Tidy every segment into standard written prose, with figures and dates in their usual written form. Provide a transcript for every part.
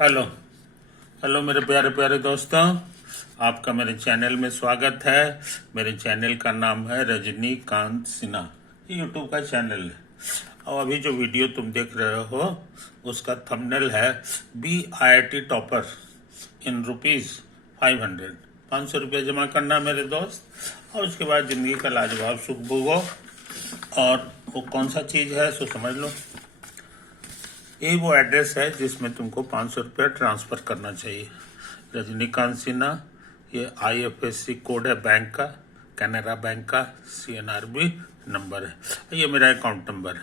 Hello hello मेरे प्यारे प्यारे दोस्तों, आपका मेरे चैनल में स्वागत है। मेरे चैनल का नाम है रजनीकांत सिन्हा। ये यूट्यूब का चैनल है और अभी जो वीडियो तुम देख रहे हो उसका थंबनेल है BIT टॉपर इन ₹500। 500 रुपये जमा करना मेरे दोस्त, और उसके बाद जिंदगी का लाजवाब सुख भोगो। और वो कौन सा चीज़ है सो समझ लो। यही वो एड्रेस है जिसमें तुमको 500 रुपया ट्रांसफ़र करना चाहिए। रजनीकांत सिन्हा, ये IFSC कोड है बैंक का, कैनरा बैंक का CNRB नंबर है। ये मेरा अकाउंट नंबर है,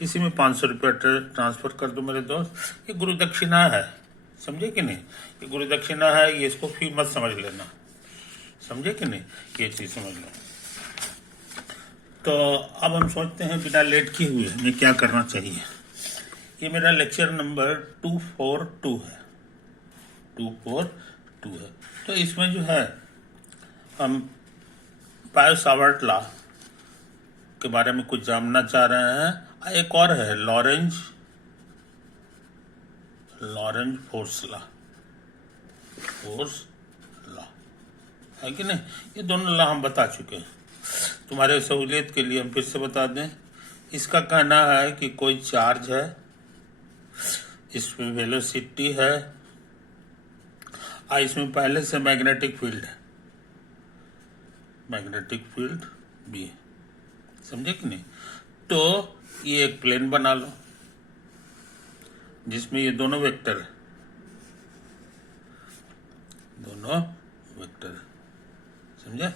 इसी में 500 रुपया ट्रांसफ़र कर दो मेरे दोस्त। ये गुरु दक्षिणा है, समझे कि नहीं? ये गुरु दक्षिणा है, ये इसको फी मत समझ लेना, समझे कि नहीं? ये चीज़ समझ लो। तो अब हम सोचते हैं बिना लेट किए हुए हमें क्या करना चाहिए। ये मेरा लेक्चर नंबर 242 है, 242 है। तो इसमें जो है हम पायो सावर्ट लॉ के बारे में कुछ जानना चाह रहे हैं। एक और है लॉरेंज फोर्स लॉ, है कि नहीं? ये दोनों लॉ हम बता चुके हैं। तुम्हारे सहूलियत के लिए हम फिर से बता दें। इसका कहना है कि कोई चार्ज है, इसमें वेलोसिटी है और इसमें पहले से मैग्नेटिक फील्ड है, मैग्नेटिक फील्ड भी है, समझे कि नहीं? तो ये एक प्लेन बना लो जिसमें ये दोनों वेक्टर समझे?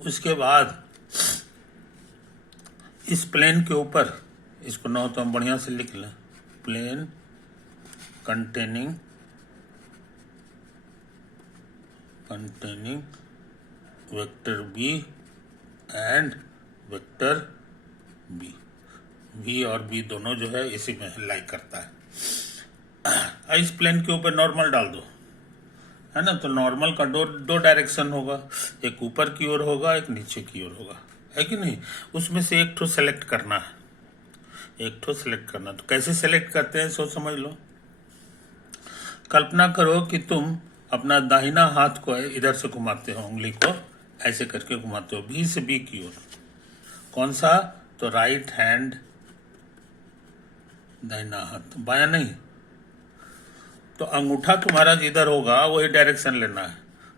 उसके बाद इस प्लेन के ऊपर, इसको ना हो तो हम बढ़िया से लिख लें, plane containing vector B and vector B। V और B दोनों जो है इसी में लाई करता है। इस प्लेन के ऊपर नॉर्मल डाल दो, है ना? तो नॉर्मल का दो डायरेक्शन होगा, एक ऊपर की ओर होगा, एक नीचे की ओर होगा, है कि नहीं? उसमें से एक ठो सेलेक्ट करना है, तो कैसे सेलेक्ट करते हैं सो समझ लो। कल्पना करो कि तुम अपना दाहिना हाथ को इधर से घुमाते हो, उंगली को ऐसे करके घुमाते हो B से B की ओर। कौन सा? तो राइट हैंड, दाहिना हाथ, बायां नहीं। तो अंगूठा तुम्हारा जिधर होगा वही डायरेक्शन लेना है।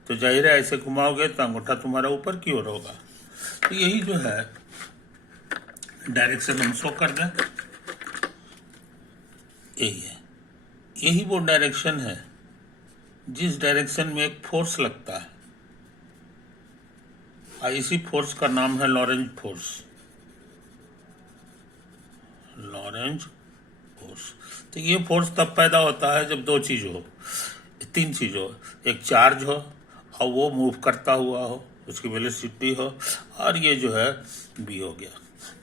तो जाहिर है ऐसे घुमाओगे तो अंगूठा तुम्हारा ऊपर की ओर होगा। तो यही जो है डायरेक्शन हम शो कर दें, यही है, यही वो डायरेक्शन है जिस डायरेक्शन में एक फोर्स लगता है, और इसी फोर्स का नाम है लॉरेंज फोर्स। तो ये फोर्स तब पैदा होता है जब दो चीज हो, तीन चीज हो। एक चार्ज हो और वो मूव करता हुआ हो, उसकी वेलोसिटी हो, और ये जो है B हो गया।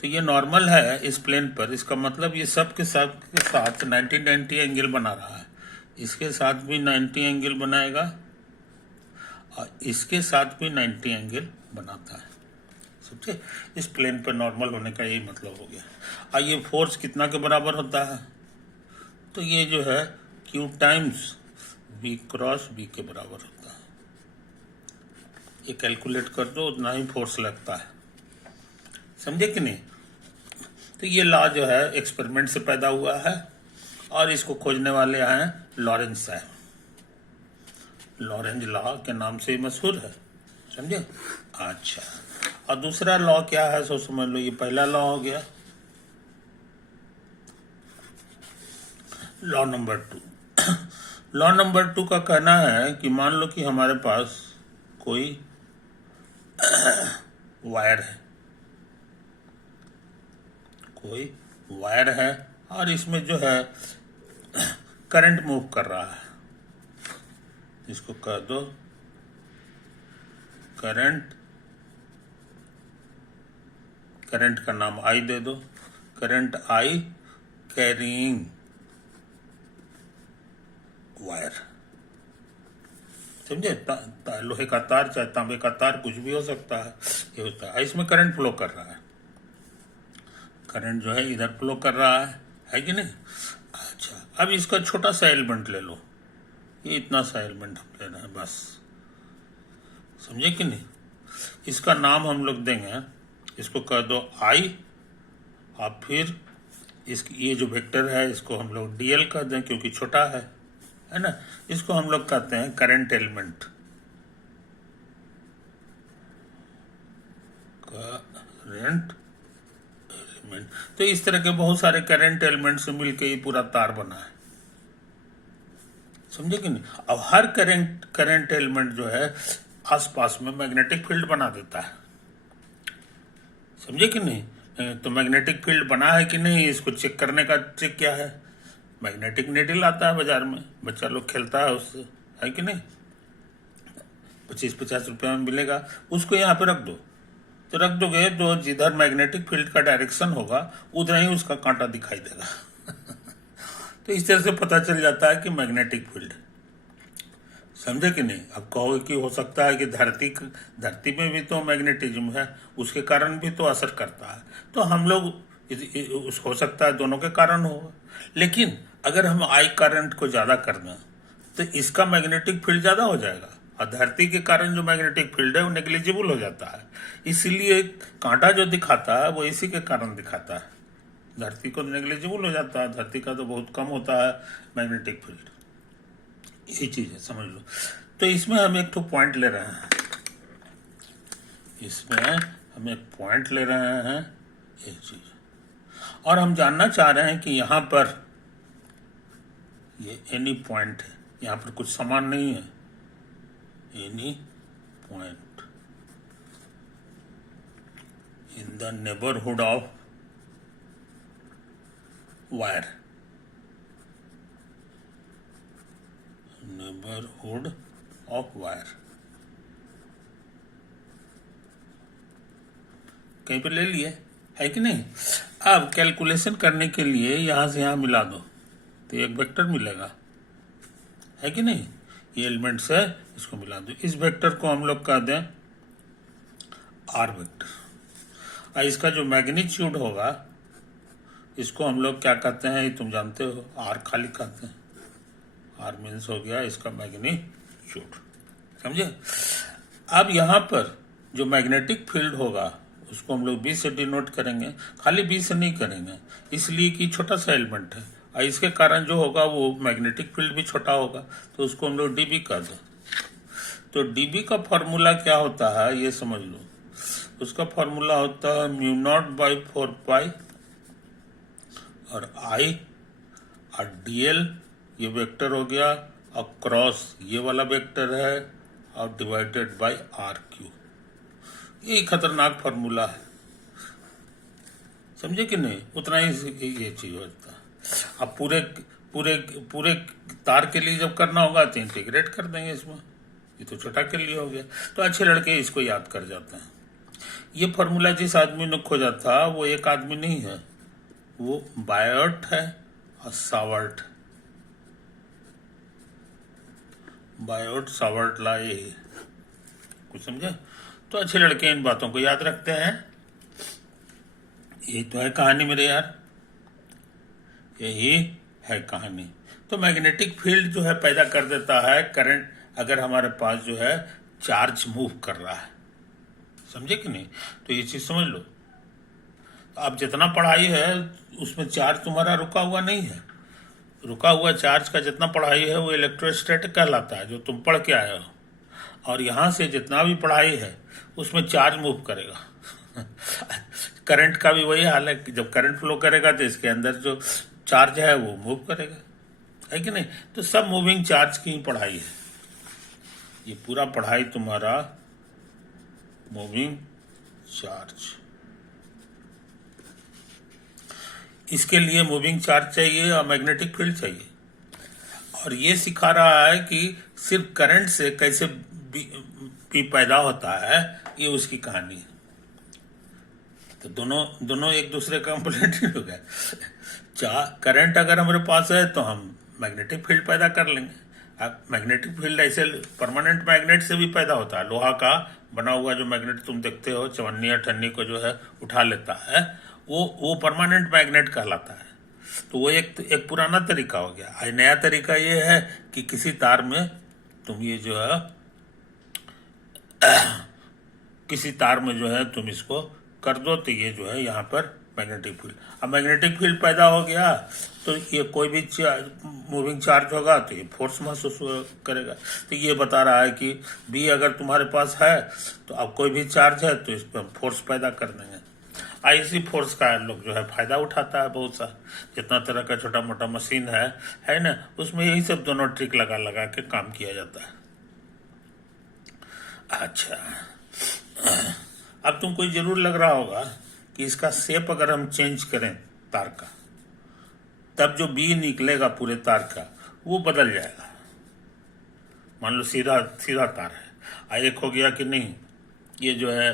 तो ये नॉर्मल है इस प्लेन पर, इसका मतलब ये सब के साथ 90 एंगल बना रहा है। इसके साथ भी 90 एंगल बनाएगा और इसके साथ भी 90 एंगल बनाता है, समझे? इस प्लेन पर नॉर्मल होने का यही मतलब हो गया। और ये फोर्स कितना के बराबर होता है? तो ये जो है Q times V cross B के बराबर होता है। ये कैलकुलेट कर दो, उतना ही फोर्स लगता है, समझे कि नहीं? तो ये लॉ जो है एक्सपेरिमेंट से पैदा हुआ है और इसको खोजने वाले हैं लॉरेंज साहब। लॉरेंज लॉ के नाम से मशहूर है, समझे? अच्छा, और दूसरा लॉ क्या है सो समझ लो। ये पहला लॉ हो गया, लॉ नंबर 2। लॉ नंबर 2 का कहना है कि मान लो कि हमारे पास कोई वायर है और इसमें जो है करंट मूव कर रहा है। इसको कह दो करंट का नाम I दे दो, करंट I कैरिंग वायर, समझे? लोहे का तार, चाहे तांबे का तार, कुछ भी हो सकता है, ये होता है। इसमें करंट फ्लो कर रहा है, करंट जो है इधर फ्लो कर रहा है कि नहीं? अच्छा, अब इसका छोटा सा एलिमेंट ले लो, ये इतना सा एलिमेंट हम ले रहे हैं बस, समझे कि नहीं। इसका नाम हम लोग देंगे, इसको कह दो आई, और फिर ये जो वेक्टर है इसको हम लोग डीएल कह दें क्योंकि छोटा है ना। इसको हम लोग कहते हैं करंट एलिमेंट, करंट एलिमेंट। तो इस तरह के बहुत सारे करंट एलिमेंट से मिलकर ये पूरा तार बना है, समझे कि नहीं। अब हर करंट एलिमेंट जो है आसपास में मैग्नेटिक फील्ड बना देता है, समझे कि नहीं। तो मैग्नेटिक फील्ड बना है कि नहीं, इसको चेक करने का ट्रिक क्या है, मैग्नेटिक नीडल आता है बाजार में, बच्चा लोग खेलता है उससे, है कि नहीं। 25-50 रुपये में मिलेगा, उसको यहाँ पे रख दो, तो रख दोगे तो जिधर मैग्नेटिक फील्ड का डायरेक्शन होगा उधर ही उसका कांटा दिखाई देगा। तो इस तरह से पता चल जाता है कि मैग्नेटिक फील्ड, समझे कि नहीं। अब कहो कि हो सकता है कि धरती में भी तो मैग्नेटिज्म है, उसके कारण भी तो असर करता है, तो हम लोग हो सकता है दोनों के कारण हो। लेकिन अगर हम आई करंट को ज्यादा कर दें तो इसका मैग्नेटिक फील्ड ज्यादा हो जाएगा, और धरती के कारण जो मैग्नेटिक फील्ड है वो नेग्लिजिबल हो जाता है। इसीलिए कांटा जो दिखाता है वो इसी के कारण दिखाता है, धरती को नेग्लिजिबल हो जाता है, धरती का तो बहुत कम होता है मैग्नेटिक फील्ड, यही चीज है, समझ लो। तो इसमें हम एक तो पॉइंट ले रहे हैं, इसमें हम एक पॉइंट ले रहे हैं, एक चीज, और हम जानना चाह रहे हैं कि यहां पर ये एनी पॉइंट है, यहां पर कुछ समान नहीं है, any point in the neighbourhood of wire, neighbourhood of wire, कहीं पर ले लिए, है कि नहीं। अब कैलकुलेशन करने के लिए यहां से यहां मिला दो तो एक वेक्टर मिलेगा, है कि नहीं। ये एलिमेंट्स है, इसको मिला दो, इस वेक्टर को हम लोग कह दें आर वेक्टर, और इसका जो मैग्नीट्यूड होगा इसको हम लोग क्या कहते हैं, ये तुम जानते हो, आर खाली कहते हैं, आर मीन्स हो गया इसका मैग्नीट्यूड, समझे। अब यहां पर जो मैग्नेटिक फील्ड होगा उसको हम लोग बी से डिनोट करेंगे, खाली बी से नहीं करेंगे इसलिए कि छोटा सा एलिमेंट है, और इसके कारण जो होगा वो मैग्नेटिक फील्ड भी छोटा होगा, तो उसको हम लोग डीबी कर दो। तो डीबी का फॉर्मूला क्या होता है ये समझ लो, उसका फॉर्मूला होता है म्यू नॉट बाई 4 पाई और आई और डीएल, ये वेक्टर हो गया, और क्रॉस ये वाला वेक्टर है, और डिवाइडेड बाई आर क्यू, ये खतरनाक फॉर्मूला है, समझे कि नहीं। उतना ही ये चीज होता है। अब पूरे पूरे पूरे तार के लिए जब करना होगा तो इंटीग्रेट कर देंगे इसमें, ये तो छोटा के लिए हो गया। तो अच्छे लड़के इसको याद कर जाते हैं। ये फॉर्मूला जिस आदमी ने खोजा था वो एक आदमी नहीं है, वो बायर्ट है और सावर्ट, बायर्ट सावर्ट लाए, कुछ समझे। तो अच्छे लड़के इन बातों को याद रखते हैं। यही तो है कहानी मेरे यार, यही है कहानी। तो मैग्नेटिक फील्ड जो है पैदा कर देता है करंट, अगर हमारे पास जो है चार्ज मूव कर रहा है, समझे कि नहीं। तो ये चीज समझ लो, अब जितना पढ़ाई है उसमें चार्ज तुम्हारा रुका हुआ नहीं है, रुका हुआ चार्ज का जितना पढ़ाई है वो इलेक्ट्रोस्टैटिक कहलाता है, जो तुम पढ़ के आए हो। और यहां से जितना भी पढ़ाई है उसमें चार्ज मूव करेगा। करंट का भी वही हाल है कि जब करंट फ्लो करेगा तो इसके अंदर जो चार्ज है वो मूव करेगा, है कि नहीं। तो सब मूविंग चार्ज की ही पढ़ाई है, ये पूरा पढ़ाई तुम्हारा मूविंग चार्ज। इसके लिए मूविंग चार्ज चाहिए और मैग्नेटिक फील्ड चाहिए, और ये सिखा रहा है कि सिर्फ करंट से कैसे भी पैदा होता है, ये उसकी कहानी है। तो दोनों एक दूसरे का कंप्लीमेंट्री हो गए। करंट अगर हमारे पास है तो हम मैग्नेटिक फील्ड पैदा कर लेंगे। अब मैग्नेटिक फील्ड ऐसे परमानेंट मैग्नेट से भी पैदा होता है, लोहा का बना हुआ जो मैग्नेट तुम देखते हो, चवन्नी अठन्नी को जो है उठा लेता है, वो परमानेंट मैग्नेट कहलाता है। तो वो एक पुराना तरीका हो गया। आज नया तरीका ये है कि किसी तार में तुम ये जो है किसी तार में जो है तुम इसको कर दो, तो ये जो है यहाँ पर मैग्नेटिक फील्ड, अब मैग्नेटिक फील्ड पैदा हो गया तो ये कोई भी मूविंग चार्ज होगा तो ये फोर्स महसूस करेगा। तो ये बता रहा है कि बी अगर तुम्हारे पास है तो अब कोई भी चार्ज है तो इस पर फोर्स पैदा कर देंगे। इसी फोर्स का लोग जो है फायदा उठाता है बहुत सा, जितना तरह का छोटा मोटा मशीन है ना, उसमें यही सब दोनों ट्रिक लगा लगा के काम किया जाता है। अच्छा, अब तुमको जरूर लग रहा होगा कि इसका शेप अगर हम चेंज करें तार का, तब जो बी निकलेगा पूरे तार का वो बदल जाएगा। मान लो सीधा सीधा तार है, एक हो गया कि नहीं, ये जो है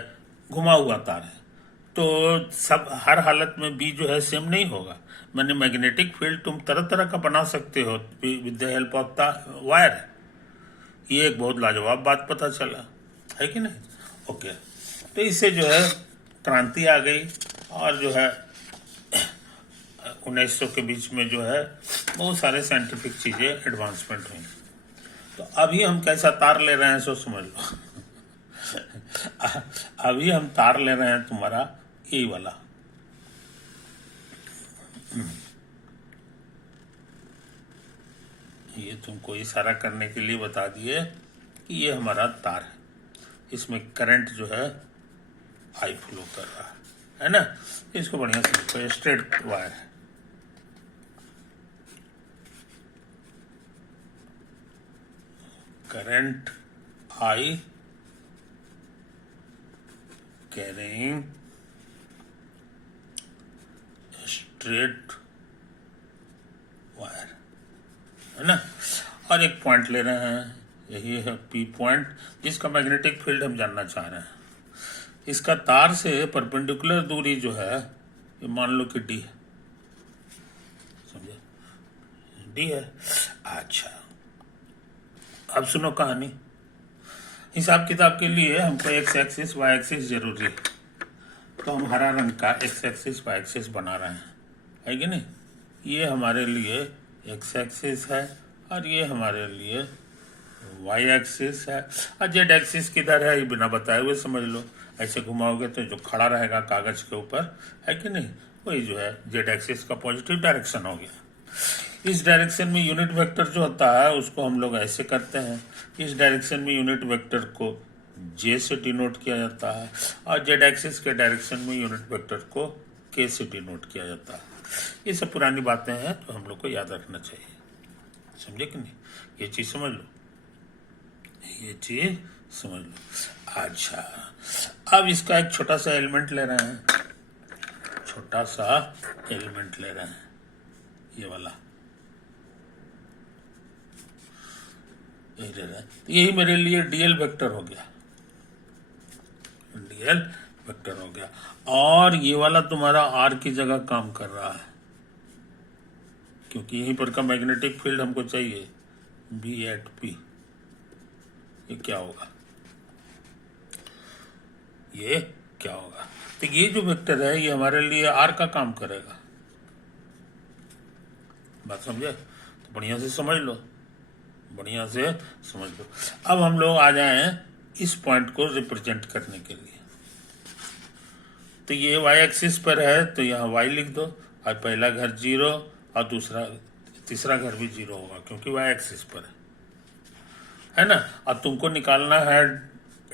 घुमा हुआ तार है, तो सब हर हालत में बी जो है सेम नहीं होगा। मैंने मैग्नेटिक फील्ड तुम तरह तरह का बना सकते हो with the help of wire. ये एक बहुत लाजवाब बात पता चला है कि नहीं। ओके, तो इससे जो है क्रांति आ गई और जो है 1900 के बीच में जो है बहुत सारे साइंटिफिक चीजें एडवांसमेंट हुई। तो अभी हम कैसा तार ले रहे हैं सो समझ लो। अभी हम तार ले रहे हैं तुम्हारा ये वाला, ये तुमको इशारा करने के लिए बता दिए कि ये हमारा तार है, इसमें करंट जो है आई फ्लो कर रहा है ना। इसको बढ़िया से स्ट्रेट वायर है, current I carrying straight wire है ना। और एक पॉइंट ले रहे हैं, यही है पी पॉइंट, जिसका मैग्नेटिक फील्ड हम जानना चाह रहे हैं। इसका तार से परपेंडिकुलर दूरी जो है ये मान लो कि डी है, समझे, डी है। अच्छा, अब सुनो कहानी। हिसाब किताब के लिए हमको एक्स एक्सिस वाई एक्सिस जरूरी है, तो हम हरा रंग का एक्स एक्सिस वाई एक्सिस बना रहे हैं, है कि नहीं। ये हमारे लिए एक्स एक्सिस है और ये हमारे लिए वाई एक्सिस है, और जेड एक्सिस किधर है ये बिना बताए हुए समझ लो। ऐसे घुमाओगे तो जो खड़ा रहेगा कागज के ऊपर, है कि नहीं, वही जो है जेड एक्सिस का पॉजिटिव डायरेक्शन हो गया। इस डायरेक्शन में यूनिट वेक्टर जो होता है उसको हम लोग ऐसे करते हैं, इस डायरेक्शन में यूनिट वेक्टर को जे से डिनोट किया जाता है और जेड एक्सिस के डायरेक्शन में यूनिट वेक्टर को के से डिनोट किया जाता है। ये सब पुरानी बातें हैं तो हम लोग को याद रखना चाहिए, समझे कि नहीं। ये चीज समझ लो, ये चीज समझ लो। अच्छा, अब इसका एक छोटा सा एलिमेंट ले रहे हैं, छोटा सा एलिमेंट ले रहे हैं, ये वाला यही ले रहे हैं। यही मेरे लिए डीएल वेक्टर हो गया, डीएल वेक्टर हो गया। और ये वाला तुम्हारा आर की जगह काम कर रहा है, क्योंकि यहीं पर का मैग्नेटिक फील्ड हमको चाहिए, बी एट पी। ये क्या होगा, ये क्या होगा, तो ये जो वेक्टर है ये हमारे लिए आर का काम करेगा। बात समझे, तो बढ़िया से समझ लो, बढ़िया से समझ लो। अब हम लोग आ जाएं इस पॉइंट को रिप्रेजेंट करने के लिए। तो ये वाई एक्सिस पर है तो यहाँ वाई लिख दो, और पहला घर 0 और तीसरा घर भी 0 होगा क्योंकि वाई एक्सिस पर है ना। अब तुमको निकालना है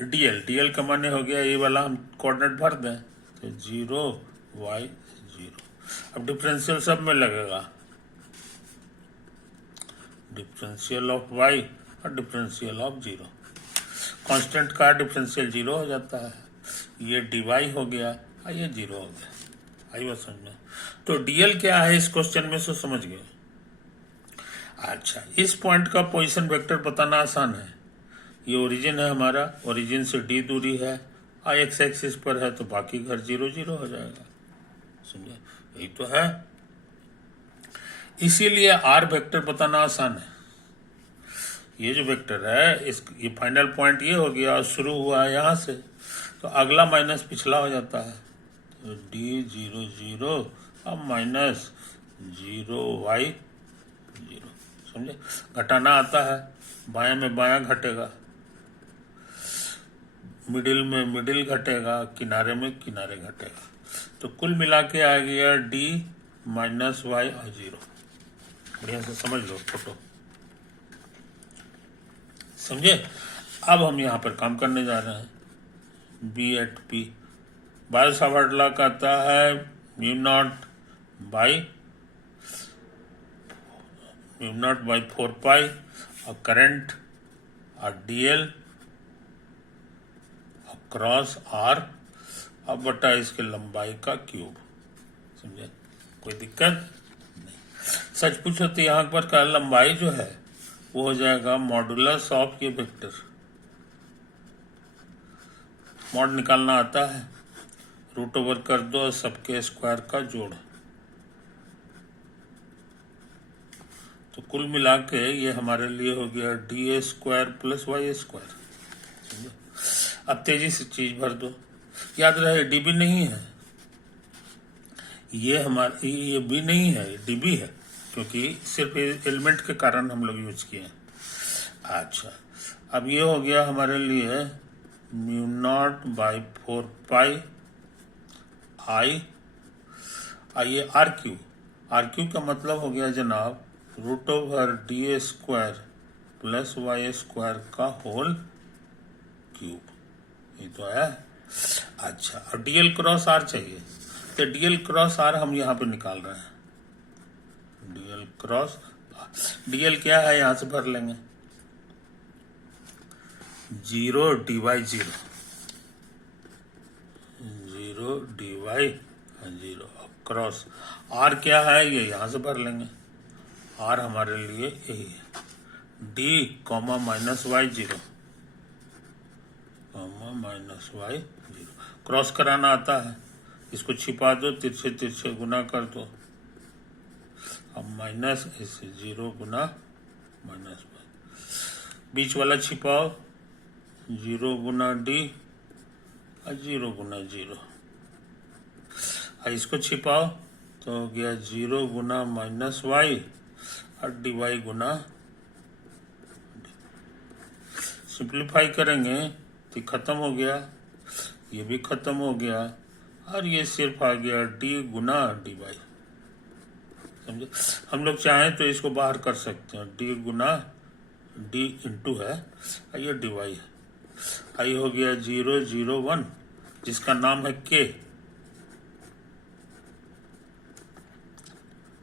डीएल, डीएल का माने हो गया ये वाला, हम कोऑर्डिनेट भर दें तो 0 y 0। अब डिफरेंशियल सब में लगेगा, डिफरेंशियल ऑफ y और डिफरेंशियल ऑफ 0। कांस्टेंट का डिफरेंशियल 0 हो जाता है, ये dy हो गया और ये 0 हो गया। आई बात समझ में। तो डीएल क्या है इस क्वेश्चन में से समझ गए। अच्छा, इस पॉइंट का पोजीशन वेक्टर बताना आसान है। ये ओरिजिन है हमारा, ओरिजिन से डी दूरी है, और एक्स एक्सिस पर है तो बाकी घर 0 0 हो जाएगा, समझे, यही तो है। इसीलिए आर वेक्टर बताना आसान है। ये जो वेक्टर है ये फाइनल पॉइंट ये हो गया और शुरू हुआ है यहाँ से, तो अगला माइनस पिछला हो जाता है, तो डी 0 0 और माइनस 0y 0। समझे? घटाना आता है, बायां में बायां घटेगा, मिडिल में मिडिल घटेगा, किनारे में किनारे घटेगा। तो कुल मिला के आ गया d माइनस वाई और 0। बढ़िया से समझ लो फोटो, समझे? अब हम यहाँ पर काम करने जा रहे हैं। b at p by Savart law कहता है म्यू नॉट बाई 4 पाई और करंट और dl क्रॉस r अब बटा इसके लंबाई का क्यूब। समझे? कोई दिक्कत नहीं। सच पूछो तो यहाँ पर का लंबाई जो है वो हो जाएगा मॉडुलस ऑफ ये वेक्टर। मॉड निकालना आता है, रूट ओवर कर दो सबके स्क्वायर का जोड़। तो कुल मिला के ये हमारे लिए हो गया d square plus Y square. अब तेजी से चीज भर दो। याद रहे डी बी नहीं है, ये बी नहीं है, डी बी है, क्योंकि सिर्फ एलिमेंट के कारण हम लोग यूज किए हैं। अच्छा, अब ये हो गया हमारे लिए mu naught by 4 pi I, ये आर क्यू का मतलब हो गया जनाब root over d square plus Y square का होल क्यूब। ये तो है। अच्छा, और डीएल क्रॉस आर चाहिए, तो डीएल क्रॉस आर हम यहाँ पे निकाल रहे हैं। डीएल क्या है, यहां से भर लेंगे 0 dy 0, 0 dy 0 क्रॉस आर क्या है, ये यहां से भर लेंगे। आर हमारे लिए यही है, d comma minus y 0 comma minus y 0। Cross कराना आता है, इसको छिपा दो, तिरछे तिरछे गुना कर दो। अब माइनस ऐसे 0 गुना माइनस वाई, बीच वाला छिपाओ 0 गुना डी और 0 गुना 0। इसको छिपाओ तो हो गया 0 गुना माइनस वाई और डी वाई गुना। सिंप्लीफाई करेंगे तो खत्म हो गया, ये भी खत्म हो गया, और ये सिर्फ आ गया डी गुना डी वाई। समझे? हम लोग चाहें तो इसको बाहर कर सकते हैं, डी गुना डी इंटू है, ये डी वाई है। आई हो गया 0 0 1, जिसका नाम है के,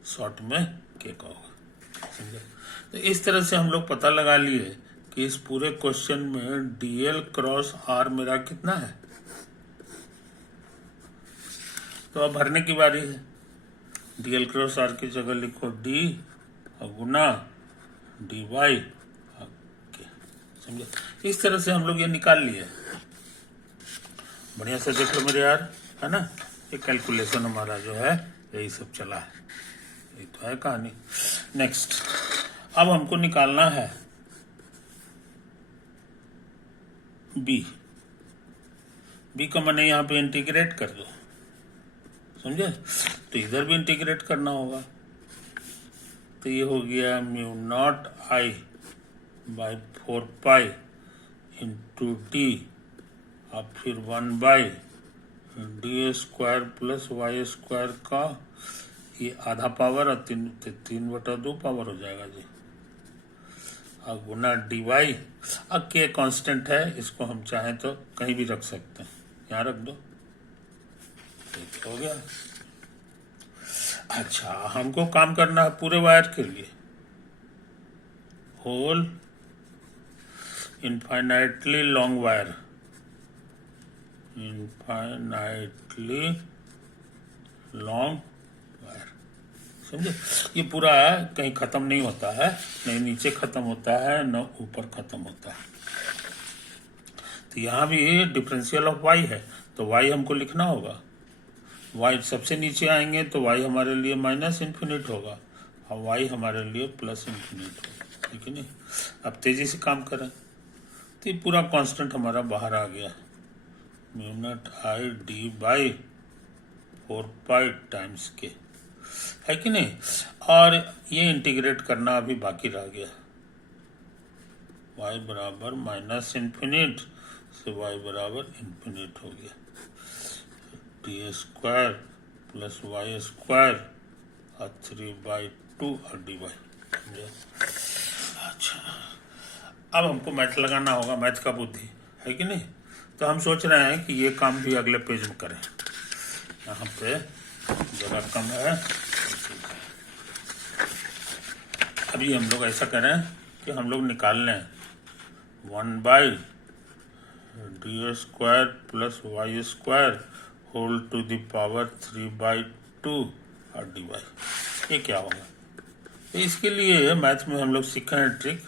शॉर्ट में के का होगा। समझे? तो इस तरह से हम लोग पता लगा लिए कि इस पूरे क्वेश्चन में डीएल क्रॉस आर मेरा कितना है। तो अब भरने की बारी है। डीएल क्रॉस आर की जगह लिखो डी और गुना डी वाई। समझे? इस तरह से हम लोग ये निकाल लिए। बढ़िया से देख लो मेरे यार, है ना? ये कैलकुलेशन हमारा जो है यही सब चला है, ये तो है कहानी। नेक्स्ट, अब हमको निकालना है बी का मैंने यहाँ पे इंटीग्रेट कर दो। समझे? तो इधर भी इंटीग्रेट करना होगा, तो ये हो गया mu naught I by 4 pi into d और फिर 1 by d square plus Y square का ये आधा पावर और 3/2 पावर हो जाएगा जी, और गुना डी वाई। अब के कांस्टेंट है, इसको हम चाहें तो कहीं भी रख सकते हैं, यहाँ रख दो, ठीक हो गया। अच्छा, हमको काम करना है पूरे वायर के लिए, whole infinitely long wire, infinitely long wire. समझे? ये पूरा कहीं खत्म नहीं होता है, नहीं नीचे खत्म होता है, न ऊपर खत्म होता है। तो यहाँ भी डिफरेंशियल ऑफ वाई है, तो वाई हमको लिखना होगा। वाई सबसे नीचे आएंगे तो वाई हमारे लिए माइनस इन्फिनिट होगा और वाई हमारे लिए प्लस इन्फिनिट होगा, ठीक है नहीं? अब तेजी से काम करें तो ये पूरा कांस्टेंट हमारा बाहर आ गया, mu naught I D by 4 pi times के। है कि नहीं। और ये इंटीग्रेट करना अभी बाकी रह गया, y बराबर माइनस इन्फिनिट से y बराबर इन्फिनिट हो गया, d square plus Y square और 3/2 और डी वाई। अच्छा, अब हमको मैथ लगाना होगा, मैथ का बुद्धि है कि नहीं। तो हम सोच रहे हैं कि ये काम भी अगले पेज में करें, यहाँ पे जगह कम है। अभी हम लोग ऐसा करें कि हम लोग निकाल लें 1/डी square plus Y square whole to the power 3/2 और डी वाई। ये क्या होगा? तो इसके लिए मैथ में हम लोग सीखे हैं ट्रिक।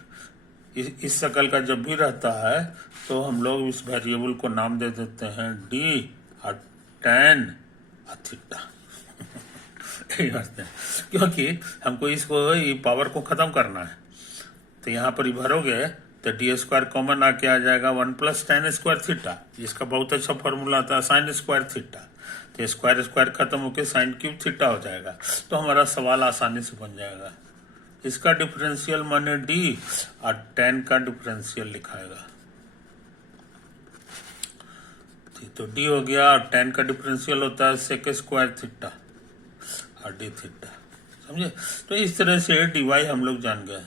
इस शकल का जब भी रहता है तो हम लोग इस वेरिएबल को नाम दे देते हैं डी और tan और थीटा। क्योंकि हमको इसको ये पावर को खत्म करना है। तो यहाँ पर ही भरोगे तो डी स्क्वायर कॉमन आके आ जाएगा 1 प्लस tan स्क्वायर थीटा। इसका बहुत अच्छा फॉर्मूला था साइन स्क्वायर थीटा। तो स्क्वायर स्क्वायर खत्म होकर साइन क्यूब थीटा हो जाएगा। तो हमारा सवाल आसानी से बन जाएगा। इसका डिफरेंशियल माने डी और tan का डिफरेंशियल लिखाएगा। तो डी हो गया और tan का डिफरेंशियल होता है सेक स्क्वायर थीटा और डी थीटा। समझे? तो इस तरह से डी वाई हम लोग जान गए।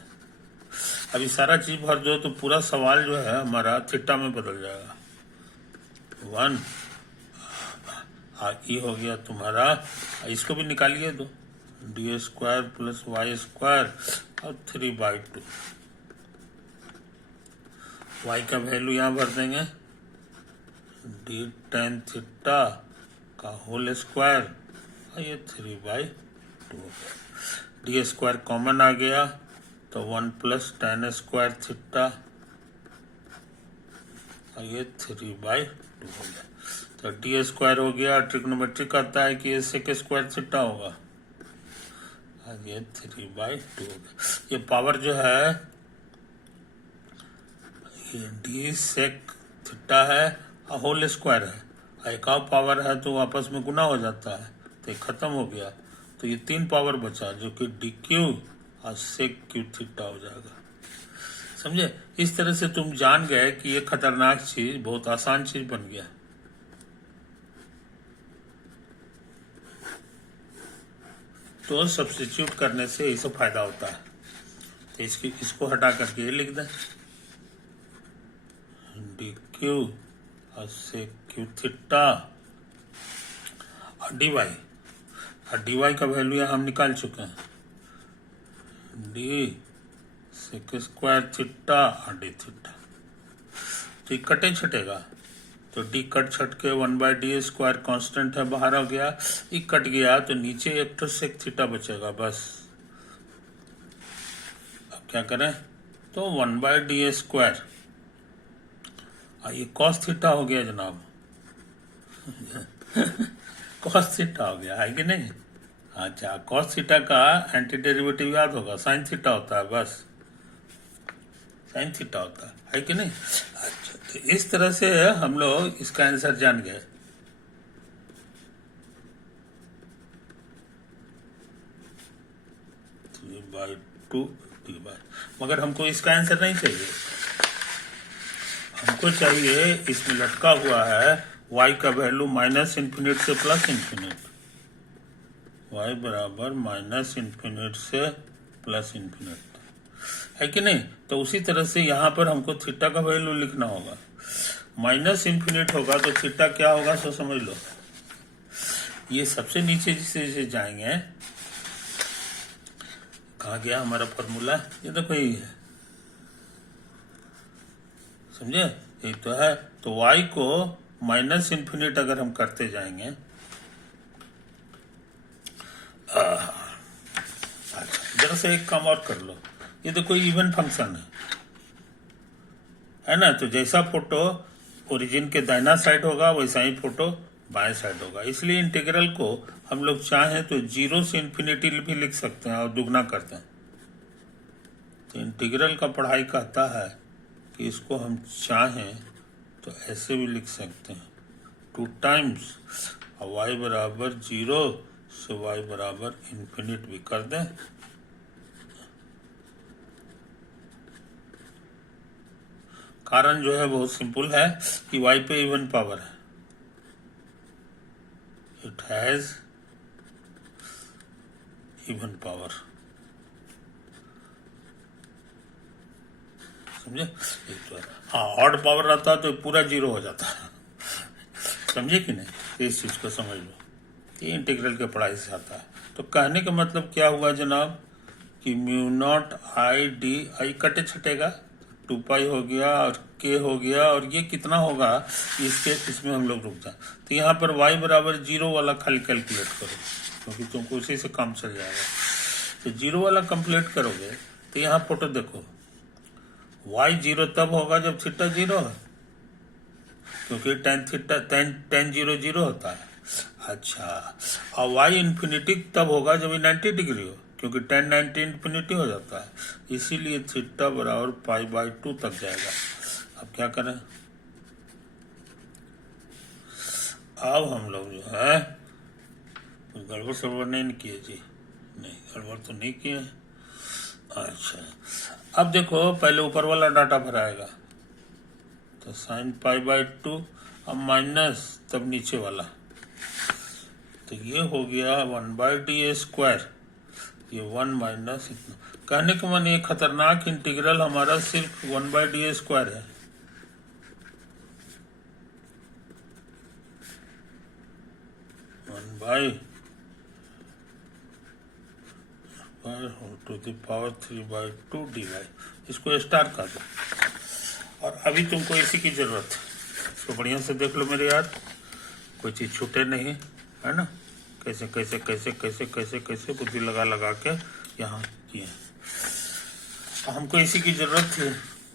अभी सारा चीज भर दो तो पूरा सवाल जो है हमारा थीटा में बदल जाएगा। 1 और ये हो गया तुम्हारा, इसको भी निकालिए दो, d square plus Y square और 3/2। वाई का वैल्यू यहाँ भर देंगे, डी tan थीटा का होल स्क्वायर और ये 3/2। डी स्क्वायर कॉमन आ गया तो 1 प्लस tan स्क्वायर थीटा और ये 3/2 हो गया। तो डी स्क्वायर हो गया। ट्रिग्नोमेट्रिक आता है कि ये सेक स्क्वायर थीटा होगा और ये 3/2 हो गया। ये पावर जो है ये डी सेक थीटा है और होल स्क्वायर है। एक और पावर है तो आपस में गुना हो जाता है, तो ये खत्म हो गया। तो ये 3 पावर बचा जो कि डी क्यू और सेक क्यू थीटा हो जाएगा। समझे? इस तरह से तुम जान गए कि ये खतरनाक चीज बहुत आसान चीज बन गया। तो सब्स्टिट्यूट करने से यही सब फायदा होता है। तो इसको हटा करके ये लिख दें, डी क्यू और सेक क्यू थीटा और डी वाई। और डी वाई का वैल्यू हम निकाल चुके हैं, डी सेक स्क्वायर थीटा और डी थीटा। तो ये कटे छटेगा तो डी कट छट के 1/डी स्क्वायर कांस्टेंट है बाहर आ गया। ये कट गया तो नीचे एक तो सेक थीटा बचेगा बस। अब क्या करें? तो 1/डी स्क्वायर और ये कॉस थीटा हो गया जनाब। कॉस थीटा हो गया है कि नहीं? अच्छा, कॉस थीटा का एंटी डेरिवेटिव याद होगा, साइन थीटा होता है, बस साइन थीटा होता है कि नहीं? अच्छा, तो इस तरह से हम लोग इसका आंसर जान गए। मगर हमको इसका आंसर नहीं चाहिए, हमको चाहिए इसमें लटका हुआ है y का वैल्यू माइनस इन्फिनिट से प्लस इन्फिनिट, y बराबर माइनस इन्फिनिट से प्लस इन्फिनिट, है कि नहीं? तो उसी तरह से यहाँ पर हमको थीटा का वैल्यू लिखना होगा। माइनस इन्फिनिट होगा तो थीटा क्या होगा सो समझ लो। ये सबसे नीचे जिसे जाएंगे, कहाँ गया हमारा फॉर्मूला? ये देखो यही है, समझे? ये तो है। तो y को माइनस इन्फिनिट अगर हम करते जाएंगे, अच्छा जरा से एक काम और कर लो। ये तो कोई इवन फंक्शन है ना? तो जैसा फोटो ओरिजिन के दाहिना साइड होगा वैसा ही फोटो बाएं साइड होगा। इसलिए इंटीग्रल को हम लोग चाहें तो 0 से इन्फिनिटी भी लिख सकते हैं और दुगना करते हैं। तो इंटीग्रल का पढ़ाई कहता है कि इसको हम चाहें तो ऐसे भी लिख सकते हैं, 2 टाइम्स y बराबर 0 सो y बराबर इन्फिनिट भी कर दें। कारण जो है बहुत सिंपल है कि y पे इवन पावर है, इट हैज इवन पावर, समझे? हाँ, ऑड पावर रहता तो पूरा जीरो हो जाता है, समझे कि नहीं? इस चीज को समझ लो, ये इंटीग्रल के पढ़ाई से आता है। तो कहने का मतलब क्या हुआ जनाब कि म्यू नॉट आई डी, आई कटे छटेगा, 2 पाई हो गया और के हो गया, और ये कितना होगा इसमें हम लोग रुक जाए। तो यहाँ पर y बराबर 0 वाला खाली कैलकुलेट करो, क्योंकि तुमको उसी से काम चल जाएगा। तो 0 वाला कंप्लीट करोगे तो यहाँ फोटो देखो, y 0 तब होगा जब थीटा 0 है, क्योंकि tan 0 0 होता है। अच्छा, और y इन्फिनिटी तब होगा जब 90 डिग्री हो, क्योंकि tan 90 इन्फिनिटी हो जाता है, इसीलिए थीटा बराबर π/2 तक जाएगा। अब क्या करें? अब हम लोग जो है गड़बड़ सड़बड़ नहीं किए जी, नहीं गड़बड़ तो नहीं किए। अच्छा, अब देखो पहले ऊपर वाला डाटा भराएगा, तो sin π/2, अब माइनस, तब नीचे वाला, तो ये हो गया 1/d², ये 1 माइनस इतना। कहने का मन ये खतरनाक इंटीग्रल हमारा सिर्फ 1/d² है, टू द पावर 3/2 dy, इसको स्टार कर दो। और अभी तुमको इसी की जरूरत है, इसको बढ़िया से देख लो मेरे यार, कोई चीज छूटे नहीं, है ना? कैसे कैसे कैसे कैसे कैसे कैसे बुद्धि लगा लगा के यहाँ किए, हमको इसी की जरूरत थी।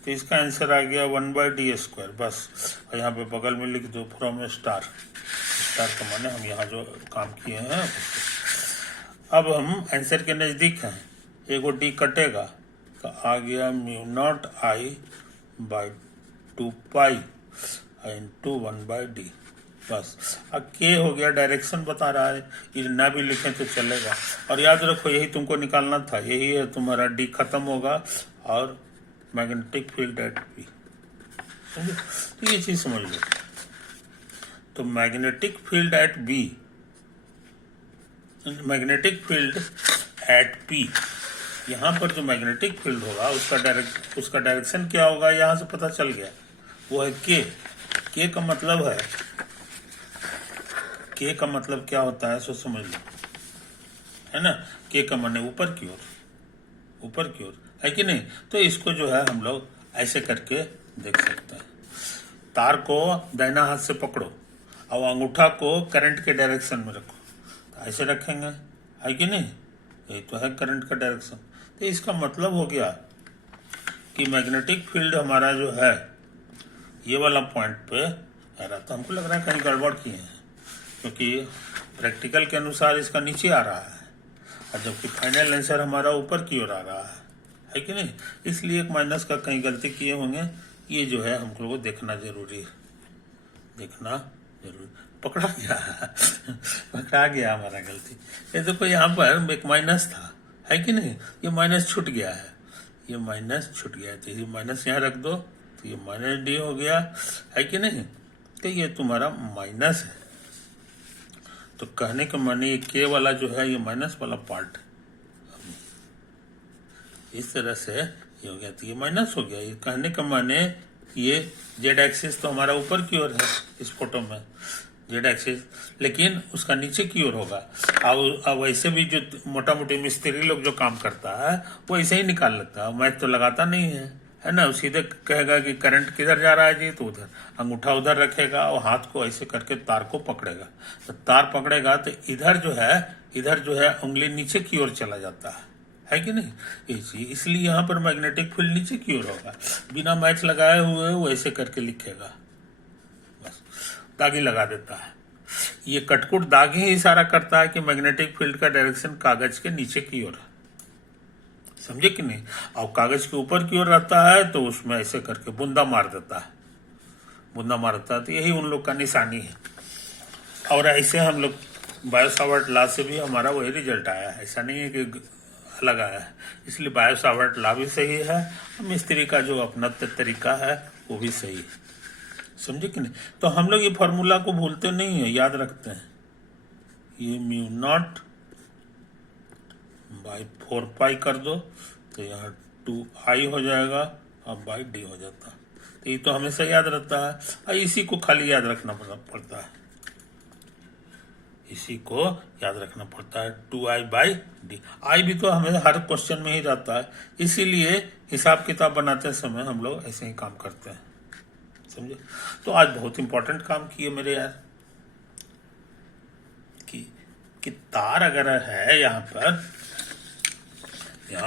तो इसका आंसर आ गया 1/d², बस। और यहाँ पे बगल में लिख दो फ्रॉम स्टार, स्टार का माने हम यहाँ जो काम किए हैं। अब हम आंसर के नजदीक हैं, एगो डी कटेगा तो आ गया mu not I/2 into 1/d, बस। अब के हो गया, डायरेक्शन बता रहा है, ये ना भी लिखें तो चलेगा। और याद रखो यही तुमको निकालना था, यही है तुम्हारा डी खत्म होगा और मैग्नेटिक फील्ड एट बी, तो ये चीज समझ लो। तो magnetic field at B, magnetic field at P, यहाँ पर जो मैग्नेटिक फील्ड होगा उसका डायरेक्शन क्या होगा, यहाँ से पता चल गया, वो है के का मतलब है, के का मतलब क्या होता है सो समझ लो, है ना? के का माने ऊपर की ओर, ऊपर की ओर, है कि नहीं? तो इसको जो है हम लोग ऐसे करके देख सकते हैं। तार को दाहिना हाथ से पकड़ो और अंगूठा को करंट के डायरेक्शन में रखो, तो ऐसे रखेंगे, है कि नहीं? यही तो है करंट का डायरेक्शन। तो इसका मतलब हो गया कि मैग्नेटिक फील्ड हमारा जो है ये वाला पॉइंट पे आ रहा, तो हमको लग रहा है कहीं गड़बड़ किए हैं, क्योंकि प्रैक्टिकल के अनुसार इसका नीचे आ रहा है, और जबकि फाइनल आंसर हमारा ऊपर की ओर आ रहा है कि नहीं? इसलिए एक माइनस का कहीं गलती किए होंगे, ये जो है हमको को देखना जरूरी है, देखना जरूरी। पकड़ा गया पकड़ा गया हमारा गलती। ये देखो यहाँ पर एक माइनस था, है कि नहीं? ये माइनस छूट गया है, ये माइनस छूट गया, तो ये माइनस यहाँ रख दो, तो ये माइनस डी हो गया, है कि नहीं? तो ये तुम्हारा माइनस है। तो कहने का माने ये के वाला जो है ये माइनस वाला पार्ट, इस तरह से ये हो गया, तो ये माइनस हो गया। ये कहने का माने ये जेड एक्सिस तो हमारा ऊपर की ओर है इस फोटो में, जेड एक्सिस, लेकिन उसका नीचे की ओर होगा। अब वैसे भी जो मोटा मोटी मिस्त्री लोग जो काम करता है वो ऐसे ही निकाल लेता है, मैथ तो लगाता नहीं है ना? सीधे कहेगा कि करंट किधर जा रहा है जी, तो उधर अंगूठा उधर रखेगा और हाथ को ऐसे करके तार को पकड़ेगा, तो तार पकड़ेगा तो इधर जो है उंगली नीचे की ओर चला जाता है कि नहीं? इसलिए यहाँ पर मैग्नेटिक फील्ड नीचे की ओर होगा, बिना मैच लगाए हुए वो ऐसे करके लिखेगा, बस दागी लगा देता है। ये कटकुट दाग ही इशारा करता है कि मैग्नेटिक फील्ड का डायरेक्शन कागज के नीचे की ओर है, समझे कि नहीं? और कागज के ऊपर की ओर रहता है तो उसमें ऐसे करके बूंदा मार देता है, बूंदा मारता है, तो यही उन लोग का निशानी है। और ऐसे हम लोग बायो-सावर्ट लॉ से भी हमारा वही रिजल्ट आया है, ऐसा नहीं है कि अलग आया है। इसलिए बायो-सावर्ट लॉ भी सही है, मिस्त्री का जो अपना तरीका है वो भी सही है, समझे कि नहीं। तो हम लोग ये फॉर्मूला को भूलते नहीं है, याद रखते हैं। ये म्यू नॉट बाई 4 पाई कर दो तो यहाँ 2i हो जाएगा और बाई d हो जाता। तो ये तो हमेशा याद रहता है, और इसी को खाली याद रखना पड़ता है, इसी को याद रखना पड़ता है 2i बाई d। i भी तो हमें हर क्वेश्चन में ही रहता है, इसीलिए हिसाब किताब बनाते समय हम लोग ऐसे ही काम करते हैं, समझे। तो आज बहुत इंपॉर्टेंट काम किए मेरे यार, कि तार अगर है यहाँ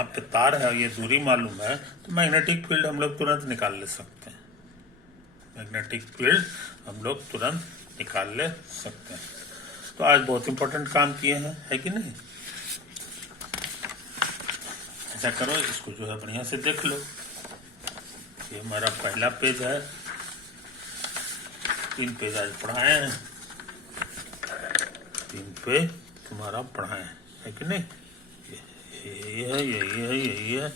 पे तार है, ये दूरी मालूम है, तो मैग्नेटिक फील्ड हम लोग तुरंत निकाल ले सकते हैं, मैग्नेटिक फील्ड हम लोग तुरंत निकाल ले सकते हैं। तो आज बहुत इंपॉर्टेंट काम किए हैं, है कि नहीं। ऐसा करो, इसको जो है बढ़िया से देख लो। ये हमारा पहला पेज है, 3 पेज आज पढ़ाए हैं, 3 पेज तुम्हारा पढ़ाए है कि नहीं। यही है, यही है, यही है,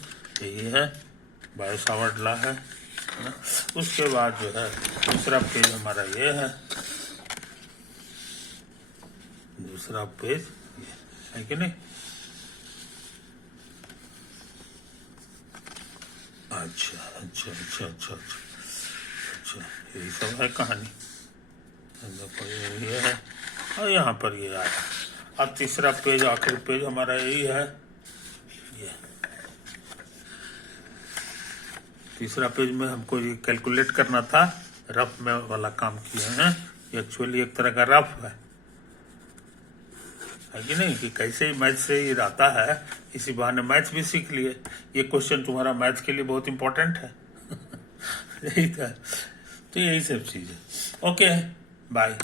यही है, बायो-सावर्ट लॉ है ना। उसके बाद जो है दूसरा पेज हमारा ये है, दूसरा पेज ये है कि नहीं। अच्छा अच्छा अच्छा अच्छा अच्छा, यही सब है कहानी। देखो ये है, और यहाँ पर ये आया। अब तीसरा पेज, आखिरी पेज हमारा यही है, ये तीसरा पेज में हमको ये कैलकुलेट करना था, रफ में वाला काम किए हैं। ये एक्चुअली एक तरह का रफ है कि नहीं, कि कैसे मैथ से ये आता है, इसी बहाने मैथ भी सीख लिए। ये क्वेश्चन तुम्हारा मैथ के लिए बहुत इंपॉर्टेंट है यही था। तो यही सब चीज़ है। Okay, bye.